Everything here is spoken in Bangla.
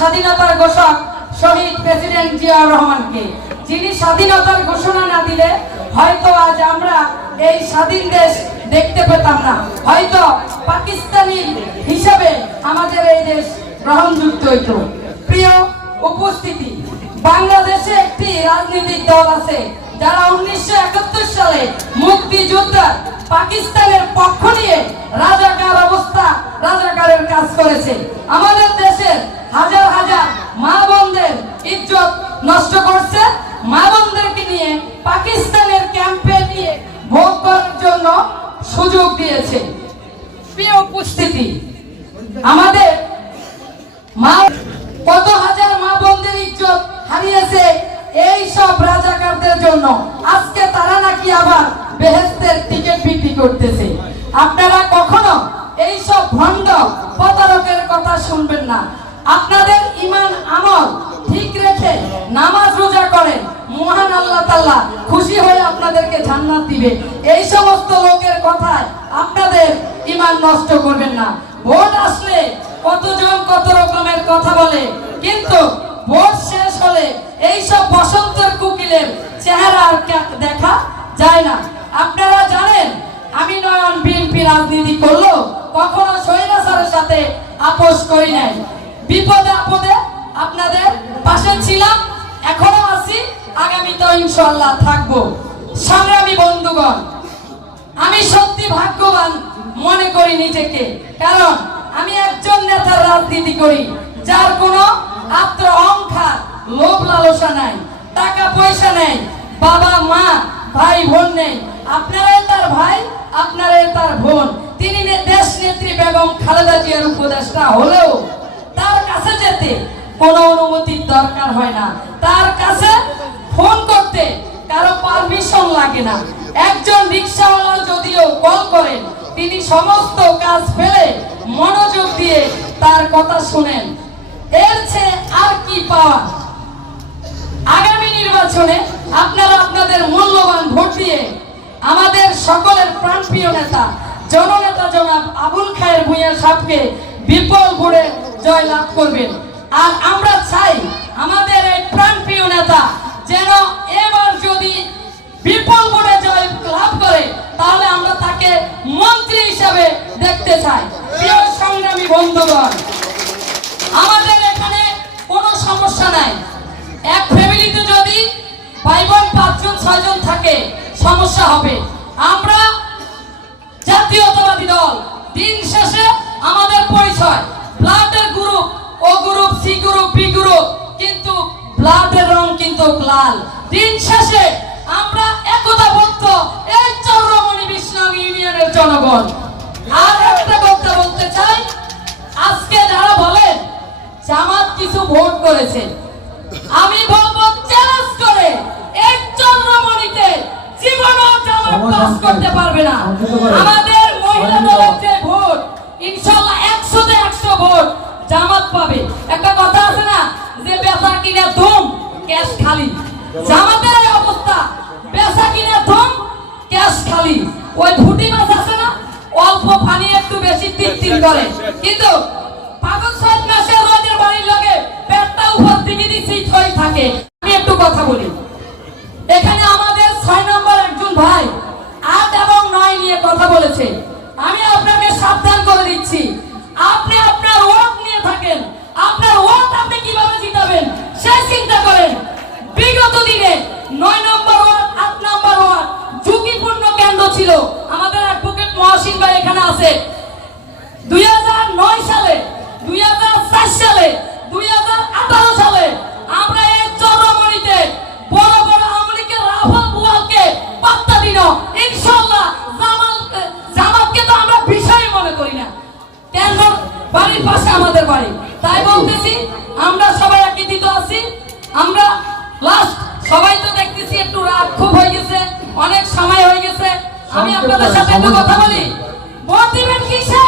স্বাধীনতার ঘোষক শহীদ প্রেসিডেন্ট জিয়াউর রহমানকে। যিনি স্বাধীনতার ঘোষণা না দিলে হয়তো আজ আমরা এই স্বাধীন দেশ দেখতে পেতাম না। হয়তো পাকিস্তানি হিসাবে আমাদের এই দেশ গ্রহণযুক্ত হইত। প্রিয় উপস্থিতি, বাংলাদেশে একটি রাজনৈতিক দল আছে যারা উনিশশো একাত্তর সালে মুক্তিযোদ্ধা পাকিস্তানের পক্ষ নিয়ে রাজাকার অবস্থা, রাজাকারের কাজ করেছে। আমাদের দেশের হাজার হাজার মা বোনদের ইজ্জত নষ্ট করছে মা বোনদেরকে নিয়ে পাকিস্তানের ক্যাম্পে নিয়ে ভোগ করার জন্য সুযোগ দিয়েছে। প্রিয় উপস্থিতি, আমাদের মা কত হাজার মা বোনদের ইজ্জত হারিয়েছে এই সব রাজাকারদের জন্য। আজকে তারা নাকি আবার বেহেস্তের টিকিট বিক্রি করতেছে। আপনারা কখনো এই সব ভণ্ড প্রতারকের কথা শুনবেন না। আপনাদের ইমান আমল ঠিক রেখে নামাজ রোজা করেন। মহান আল্লাহ তাআলা খুশি হয়ে আপনাদেরকে জান্নাত দিবে। এই সমস্ত লোকের কথায় আপনাদের ইমান নষ্ট করবেন না। ভোট আসলে কতজন কত রকমের কথা বলে, কিন্তু ভোট শেষ হলে এই সব বসন্তের কুকিলের চেহারা আর দেখা যায় না। আপনারা জানেন, আমি নয়ন বিএনপি রাজনীতি করল কখনো স্বৈরাচারের সাথে আপোষ করি নাই। বিপদে আপদে আপনাদের পাশে ছিলাম, এখনও আছি। ইনশাল্লাহ থাকব। সংগ্রামী বন্ধুগণ, আমি সত্যি ভাগ্যবান মনে করি নিজেকে। কারণ আমি একজন নেতার রাজনীতি করি, যার কোনো আত্ম অহংকার, লোভ লালসা নাই, টাকা পয়সা নেই, বাবা, মা, ভাই, বোন নেই। আপনারাই তার ভাই, আপনারাই তার বোন। তিনি দেশ নেত্রী বেগম খালেদা জিয়ার উপদেষ্টা হলেও তার কাছে যেতে কোনো অনুমতির দরকার হয় না। তার কারও পারমিশন লাগে না। একজন রিক্সাওয়ালা যদিও কল করেন, তিনি সমস্ত কাজ ফেলে মনোযোগ দিয়ে তার কথা শুনেন। এর চেয়ে আর কি পাওয়া? আগামী নির্বাচনে আপনারা আপনাদের মূল্যবান ভোট দিয়ে আমাদের সকলের প্রাণপ্রিয় নেতা, জননেতা জনাব আবুল খায়ের ভূঁইয়া সাহেবকে বিপুল ভোটে জয় লাভ করবেন। আর আমরা চাই আমাদের এই প্রাণপ্রিয় নেতা যেন এবার যদি বিপুল ভোটে জয় লাভ করে তাহলে আমরা তাকে মন্ত্রী হিসাবে দেখতে চাই প্রিয় সংগ্রামী বন্ধুগণ, আমাদের এখানে কোনো সমস্যা নাই। এক ফ্যামিলিতে যদি ভাই বোন পাঁচজন, ছয়জন থাকে, সমস্যা হবে। আমরা জাতীয়তাবাদী দল। দিন শেষে আমাদের পরিচয়। ব্লাডের group, O group, C group, B group, কিন্তু ব্লাডের রং কিন্তু লাল। দিন শেষে আমরা একতাবদ্ধ এই চৌরমণি বিষ্ণু ইউনিয়নের জনগণ। জামাত কিছু ভোট করেছে। আমি বলব চ্যালেঞ্জ করে এই চন্দ্রমণিতে জীবনও জামাত পাস করতে পারবে না। আমাদের মহিলা দলের যে ভোট ইনশাল্লাহ একশোতে একশো ভোট জামাত পাবে। একটা কথা আছে না যে বেচা কিনে ধুম ক্যাশ খালি। জামাতের এই অবস্থা বেচা কিনে ধুম ক্যাশ খালি। ওই ফুটি মাছ আছে না অল্প পানি একটু বেশি তিল করে। কিন্তু পাগল দিকে দিচ্ছি হয়ে থাকে, আমি একটু কথা বলি। এখানে আমাদের ছয় নম্বর একজন ভাই আট এবং নয় নিয়ে কথা বলেছে। আমি আপনাকে সাবধান করে দিচ্ছি। আপনি আপনার ওয়ার্ড নিয়ে থাকেন। আপনার ওয়ার্ড আপনি কীভাবে জিতাবেন সেই চিন্তা করেন। বিগত দিনে নয় নম্বর ওয়ার্ড আট নম্বর ওয়ার্ড ঝুঁকিপূর্ণ কেন্দ্র ছিল। আমাদের অ্যাডভোকেট মহাসিন ভাই এখানে আছে। নদীর পাশে আমাদের বাড়ি। তাই বলতেছি আমরা সবাই একত্রিত আছি। আমরা লাস্ট সবাই তো দেখতেছি একটু রাত খুব হয়ে গেছে অনেক সময় হয়ে গেছে। আমি আপনাদের সাথে একটু কথা বলি। মোটিভেট কিসে